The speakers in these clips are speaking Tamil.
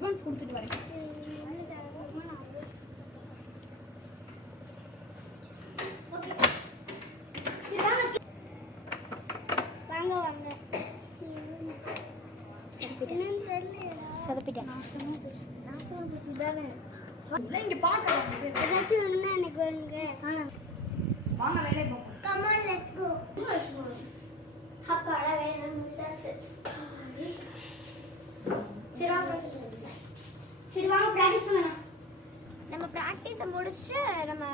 அட்வான்ஸ் கொடுத்துட்டு வரேன். இங்க பார்க்கலாம் வாங்க வேலை போகும். Come on, let's go. அப்பாடா வேலை முடிச்சாச்சு. சரி வாங்க பிராக்டிஸ் பண்ணலாம். நம்ம பிராக்டிஸை முடிச்சுட்டு நம்ம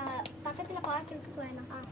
பக்கத்துல பார்க் இருக்கு போயிடலாம்.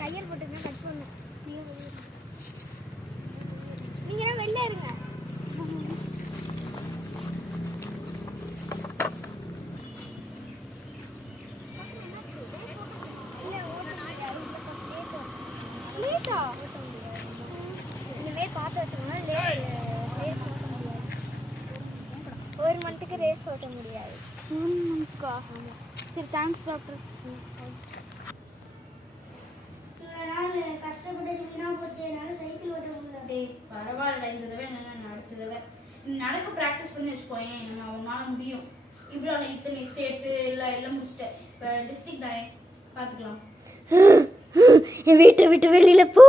கையல் போட்டுருந்தா கட் பண்ணு. நீங்க வெளில இருங்க. இனிமே பார்த்து வச்சுக்கோங்க. ஒரு மந்த்துக்கு ரேஸ் ஓட்ட முடியாது. சரி தேங்க்ஸ் டாக்டர். பரவாயில்ல, இந்த தடவை என்ன அடுத்த தடவை நடக்க ப்ராக்டிஸ் பண்ணி வச்சுக்கோயேன். நான் உன்னால முடியும். இவ்வளோ இத்தனை ஸ்டேட்டு எல்லாம் முடிச்சிட்டேன். இப்போ டிஸ்ட்ரிக்ட் தானே பார்த்துக்கலாம். என் வீட்டை விட்டு வெளியில போ.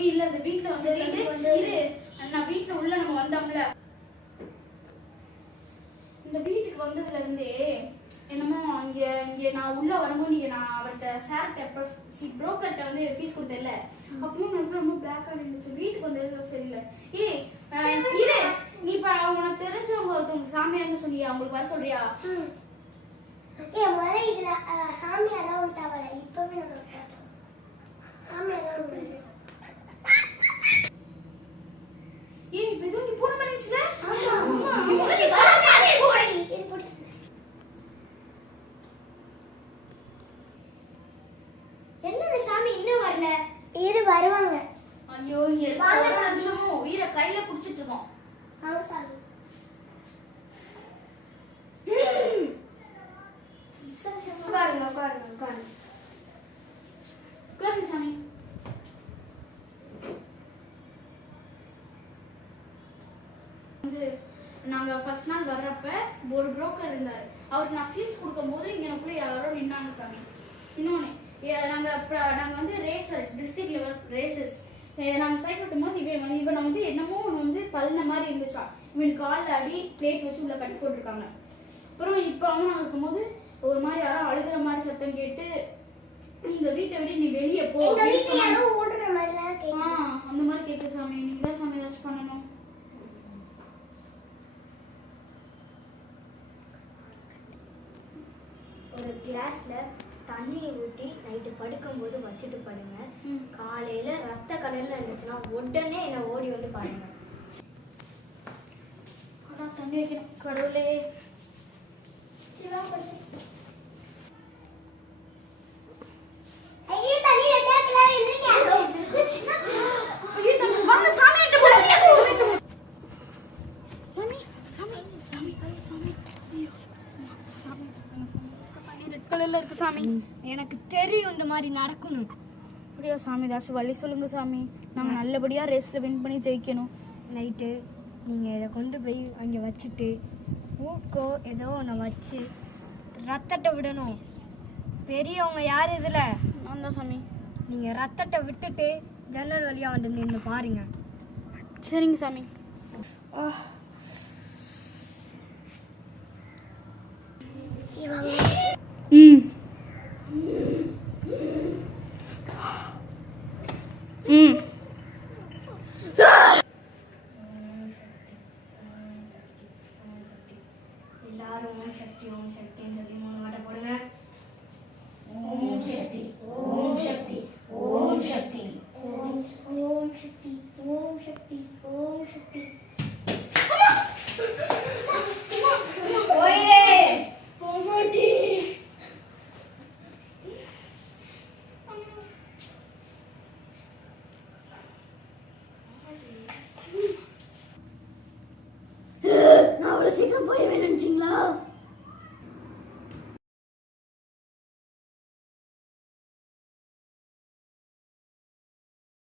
இல்ல இந்த வீட்ல வந்து நான் வீட்ல உள்ள நம்ம வந்தோம்ல, இந்த வீட்டுக்கு வந்ததுல இருந்தே என்னமோ இங்க நான் உள்ள வரும்போது நீங்க நான் அவர்கிட்ட சார்கிட்ட புரோக்கர்கிட்ட வந்து ஃபீஸ் கொடுத்தேன்ல, அப்பவும் எனக்கு ரொம்ப பிளாக்கா இருந்துச்சு. வீட்டுக்கு வந்தது சரியில்லை. இரு நீ இப்ப உனக்கு தெரிஞ்சவங்க ஒருத்தவங்க சாமியார்னு சொன்னியா, அவங்களுக்கு வர சொல்றியா? இதுல சாமியாரெல்லாம் விட்டாவல இப்பவே சாமியாரெல்லாம் இப்ப எதுவும் நீ போன மாதிரி இருந்துச்சுல. என்னது சாமி இன்னும் வரல? இரு வருவாங்க. ஐயோ நிமிஷமும் உயிரை கையில புடிச்சிட்டு இருக்கோம். சாமி உட்காருங்க சாமி. நாங்க ஃபர்ஸ்ட் நாள் வர்றப்ப ஒரு புரோக்கர் இருந்தாரு. அவருக்கு நான் ஃபீஸ் கொடுக்கும் போது இங்க எனக்குள்ள யாரோ நின்னாங்க சாமி. இன்னொன்னு நாங்க வந்து ரேசர், டிஸ்ட்ரிக்ட் லெவல் ரேசர்ஸ் நாங்க சைட் ஓட்டும் போது இவனை வந்து என்னமோ வந்து தள்ளின மாதிரி இருந்துச்சா. இவனுக்கு காலில் அடி பிளேட் வச்சு உள்ள கட்டி போட்டிருக்காங்க. அப்புறம் இப்போ அவங்க இருக்கும்போது ஒரு மாதிரி யாரோ அழுகிற மாதிரி சத்தம் கேட்டு நீங்க வீட்டை விட நீ வெளியே போ அந்த மாதிரி கேட்கு சாமி. நீங்க தான் சாமி ஏதாச்சும் பண்ணணும். ஒரு கிளாஸ்ல தண்ணியை ஊற்றி நைட்டு படுக்கும்போது வச்சுட்டு படுங்க. காலையில ரத்த கலர்ல இருந்துச்சுன்னா உடனே என்ன ஓடி வந்து பாருங்க. தண்ணி வைக்கணும் கடவுளே. எனக்கு தெரியும் இந்த மாதிரி நடக்கணும். அப்படியா சாமி? ஏதாச்சும் வழி சொல்லுங்க சாமி. நாங்கள் நல்லபடியா ரேஸ்ல வின் பண்ணி ஜெயிக்கணும். நைட்டு நீங்கள் இதை கொண்டு போய் அங்கே வச்சுட்டு மூக்கோ ஏதோ ஒன்று வச்சு ரத்தத்தை விடணும். பெரியவங்க யார் இதில்? நான் தான் சாமி. நீங்கள் ரத்தத்தை விட்டுட்டு ஜன்னல் வழியாக வந்து நின்று பாருங்க. சரிங்க சாமி. ம் ம் எல்லாரும் ஓம் சக்தின்னு சொல்லி 3 வாட்டை போடுங்க. ஓம் சக்தி ஓம் சக்தி ஓம் சக்தி ஓம் சக்தி ஓம் சக்தி ஓம் சக்தி. போயிரே போமாட்டி நான் அவ்வளவு சீக்கிரம் போயிருவேன் நினைச்சீங்களா?